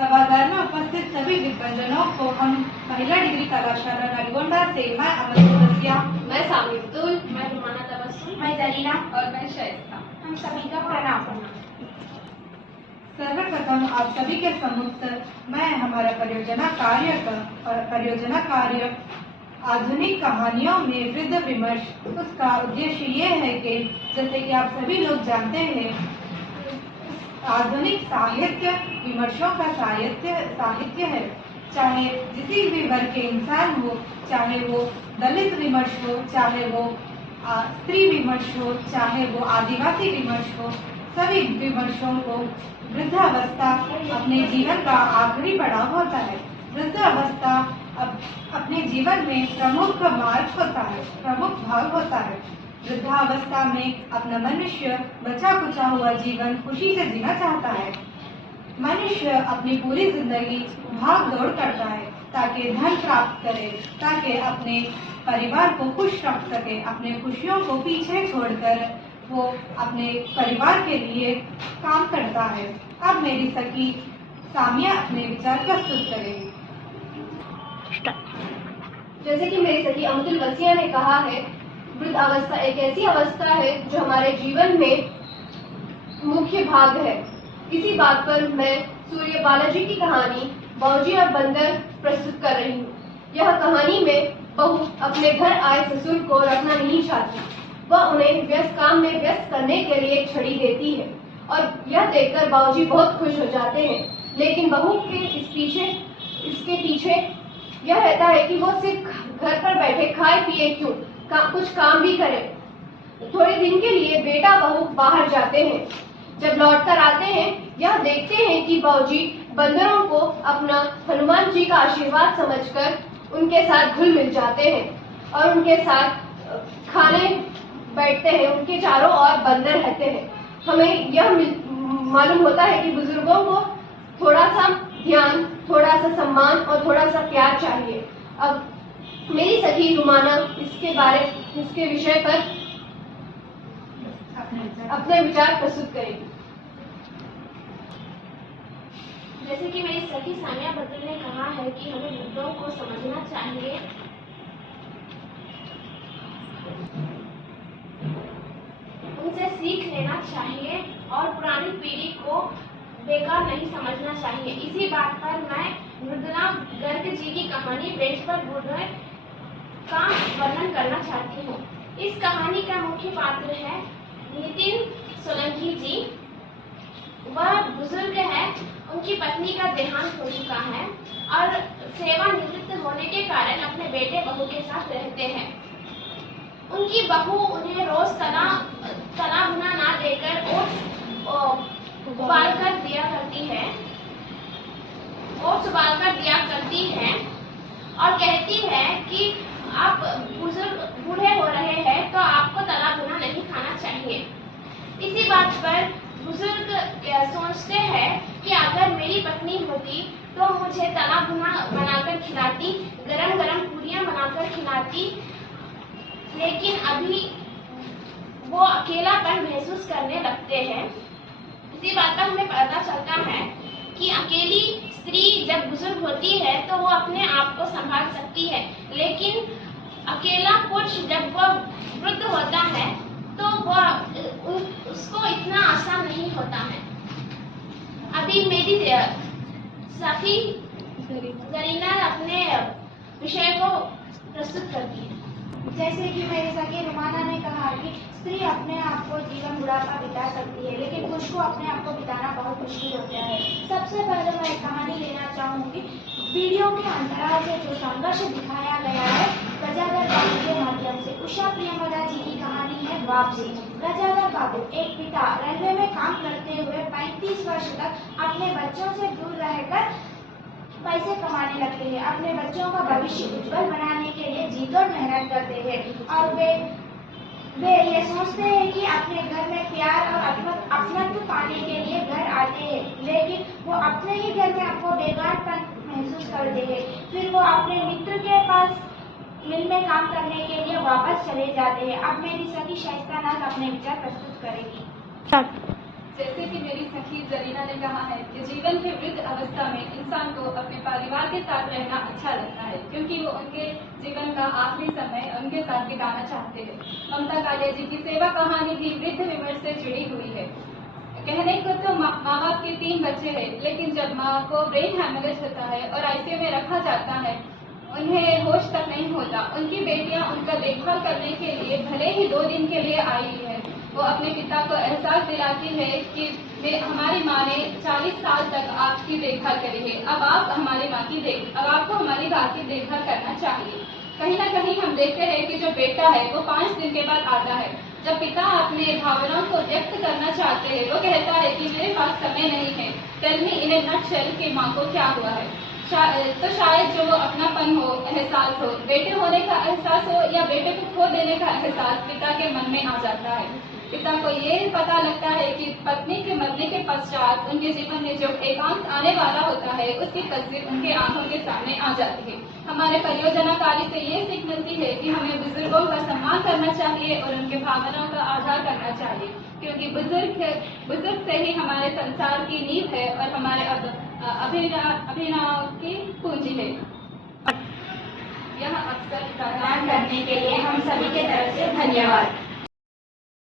सभागार में उपस्थित सभी विद्वंजनों को हम महिला डिग्री कलाशाला नलगोंडा से मैं अमन सदस्या, मैं सामी अब्दुल, मैं रुमाना तबस्सुम, मैं जरीना और मैं शाइस्ता, हम सभी का प्रणाम। सर्वप्रथम आप सभी के सम्मुख मैं हमारा परियोजना कार्य आधुनिक कहानियों में वृद्ध विमर्श, उसका उद्देश्य ये है कि जैसे कि आप सभी लोग जानते हैं, आधुनिक साहित्य विमर्शों का साहित्य है। चाहे किसी भी वर्ग के इंसान हो, चाहे वो दलित विमर्श हो, चाहे वो स्त्री विमर्श हो, चाहे वो आदिवासी विमर्श हो, सभी विमर्शों को वृद्धावस्था अपने जीवन का आखिरी पड़ाव होता है। वृद्धावस्था अपने जीवन में प्रमुख मार्ग होता है, प्रमुख भाग होता है। वृद्धावस्था में अपना मनुष्य बचा कुचा हुआ जीवन खुशी से जीना चाहता है। मनुष्य अपनी पूरी जिंदगी भाग दौड़ करता है ताकि धन प्राप्त करे, ताकि अपने परिवार को खुश रख सके। अपने खुशियों को पीछे छोड़कर वो अपने परिवार के लिए काम करता है। अब मेरी सखी सामिया अपने विचार प्रस्तुत करेगी। जैसे कि मेरी सखी अमतुल वसिया ने कहा है, वृद्ध अवस्था एक ऐसी अवस्था है जो हमारे जीवन में मुख्य भाग है। इसी बात पर मैं सूर्य बालाजी की कहानी बाऊजी और बंदर प्रस्तुत कर रही हूँ। यह कहानी में बहू अपने घर आए ससुर को रखना नहीं चाहती। वह उन्हें काम में व्यस्त करने के लिए छड़ी देती है और यह देखकर बाऊजी बहुत खुश हो जाते हैं। लेकिन बहू के इसके पीछे यह रहता है कि वो सिर्फ घर पर बैठे खाए पिए क्यों, कुछ काम भी करे। थोड़े दिन के लिए बेटा बहू बाहर जाते हैं। जब लौटकर आते हैं, यह देखते हैं कि बाऊजी बंदरों को अपना हनुमान जी का आशीर्वाद समझकर उनके साथ घुल मिल जाते हैं और उनके साथ खाने बैठते हैं। उनके चारों ओर बंदर रहते हैं। हमें यह मालूम होता है कि बुजुर्गों को थोड़ा सा ध्यान, थोड़ा सा सम्मान और थोड़ा सा प्यार चाहिए। अब मेरी सखी रुमाना इसके विषय पर अपने विचार प्रस्तुत करेगी। जैसे कि मेरी सखी सामिया अब्दुल ने कहा है कि हमें वृद्धों को समझना चाहिए, उनसे सीख लेना चाहिए और पुरानी पीढ़ी को बेकार नहीं समझना चाहिए। इसी बात पर मैं मृदुला गर्ग जी की कहानी बेंच पर बूढ़े का वर्णन करना चाहती हूँ। इस कहानी का मुख्य पात्र है नितिन सोलंकी जी। वह बुजुर्ग है, उनकी पत्नी का देहांत हो चुका है और सेवानिवृत्त होने के कारण अपने बेटे बहू के साथ रहते हैं। उनकी बहू उन्हें रोज तना भुना ना देकर ओट्स उबाल कर दिया करती है और कहती है कि आप बूढ़े हो रहे हैं तो आपको तला भुना नहीं खाना चाहिए। इसी बात पर बुजुर्ग सोचते हैं कि अगर मेरी पत्नी होती तो मुझे तला भुना बनाकर खिलाती, गरम गरम पूरियां बनाकर खिलाती। लेकिन अभी वो अकेलापन महसूस करने लगते हैं। इसी बात पर हमें पता चलता है कि अकेली स्त्री जब बुजुर्ग होती है तो वो अपने आप को संभाल सकती है, लेकिन अकेला पुरुष जब वह वृद्ध होता है तो वह उसको इतना आसान नहीं होता है। अभी मेरी सखी जरीना अपने विषय को प्रस्तुत करती है। जैसे कि मेरी सखी रुमाना ने कहा कि स्त्री अपने आप को जीवन बुढ़ापा बिता सकती है, लेकिन पुरुष को अपने आप को बिताना बहुत मुश्किल होता है। सबसे पहले मैं एक कहानी लेना चाहूंगी। पीढ़ियों के अंतराल से जो संघर्ष दिखाया गया है गजाधर बाबू के माध्यम से। उषा प्रियमदा जी की कहानी है वापसी। गजाधर बाबू एक पिता रेलवे में काम करते हुए 35 वर्ष तक अपने बच्चों से दूर रहकर पैसे कमाने लगते हैं। अपने बच्चों का भविष्य उज्जवल बनाने के लिए जी तोड़ मेहनत करते हैं और वे ये सोचते हैं कि अपने घर में प्यार और अपनत्व पाने के लिए घर आते हैं, लेकिन वो अपने ही घर में आपको बेगारपन महसूस करते हैं। फिर वो अपने मित्र के पास मिल में काम करने के लिए वापस चले जाते हैं। अब मेरी सखी शाइस्ता नाज अपने विचार प्रस्तुत करेगी। जैसे कि मेरी सखी जरीना ने कहा है कि जीवन के वृद्ध अवस्था में इंसान को अपने परिवार के साथ रहना अच्छा लगता है, क्योंकि वो उनके जीवन का आखिरी समय उनके साथ बिताना चाहते हैं। ममता कालिया जी की सेवा कहानी भी वृद्ध विमर्श से जुड़ी हुई है। कहने को तो माँ बाप के 3 बच्चे हैं, लेकिन जब माँ को ब्रेन हैमरेज होता है और आईसीयू में रखा जाता है, उन्हें होश तक नहीं होता। उनकी बेटियां उनका देखभाल करने के लिए भले ही 2 दिन के लिए आई है, वो अपने पिता को एहसास दिलाती है कि हमारी माँ ने 40 साल तक आपकी देखभाल करी है, अब आपको हमारी माँ की देखभाल करना चाहिए। कहीं ना कहीं हम देखते हैं कि जो बेटा है वो 5 दिन के बाद आता है। जब पिता अपने भावनाओं को व्यक्त करना चाहते हैं, वो कहता है कि मेरे पास समय नहीं है, टेल मी इन ए नटशेल कि माँ को क्या हुआ है। तो शायद जो वो अपनापन हो, एहसास हो, बेटे होने का एहसास हो या बेटे को खो देने का एहसास पिता के मन में आ जाता है। पिता को ये पता लगता है कि पत्नी के मरने के पश्चात उनके जीवन में जो एकांत आने वाला होता है, उसकी तस्वीर उनके आंखों के सामने आ जाती है। हमारे परियोजना कार्य से ये सीख मिलती है कि हमें बुजुर्गों का सम्मान करना चाहिए और उनके भावनाओं का आदर करना चाहिए, क्योंकि बुजुर्ग से ही हमारे संसार की नींव है और हमारे अभिनव की पूंजी है। यह अवसर प्रदान करने के लिए हम सभी के तरफ से धन्यवाद।